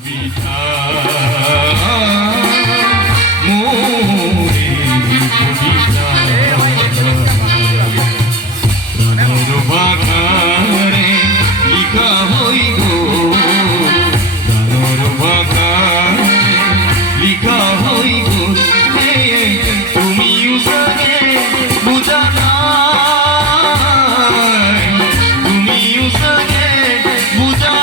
কবিতা মোরে কবিতা প্রাণের বাগানে লিখা হইব প্রাণের বাগানে লিখা হইব তুমি উসাকে বুঝা নাই তুমি উসাকে বুঝা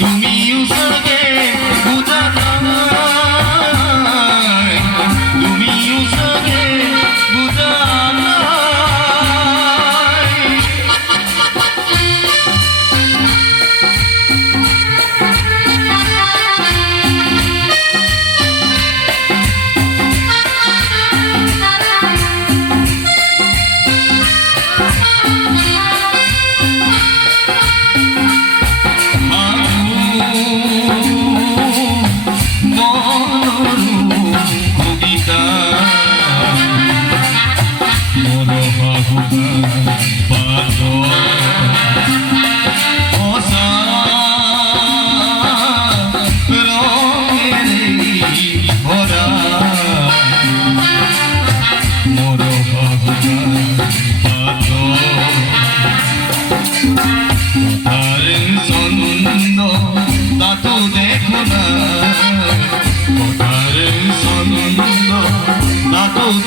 তুমি উসাকে বুঝা নাই তুমি উসাকে বুঝা নাই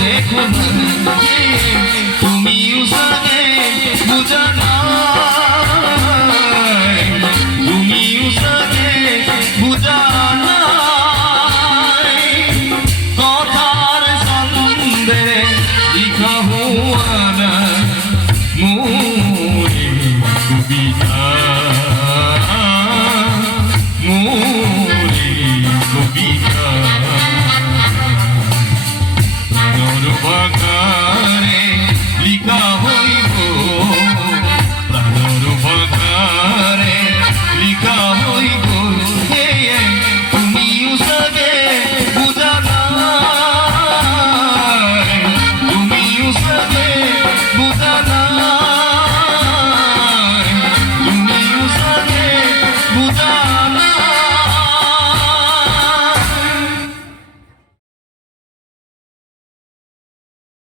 দেখো না তুমি উসাকে বুঝা নাই তুমি উসাকে বুঝা নাই কথার সন্দেহে লিখা হুয়া না মোরে কবিতা মোরে কবিতা Baka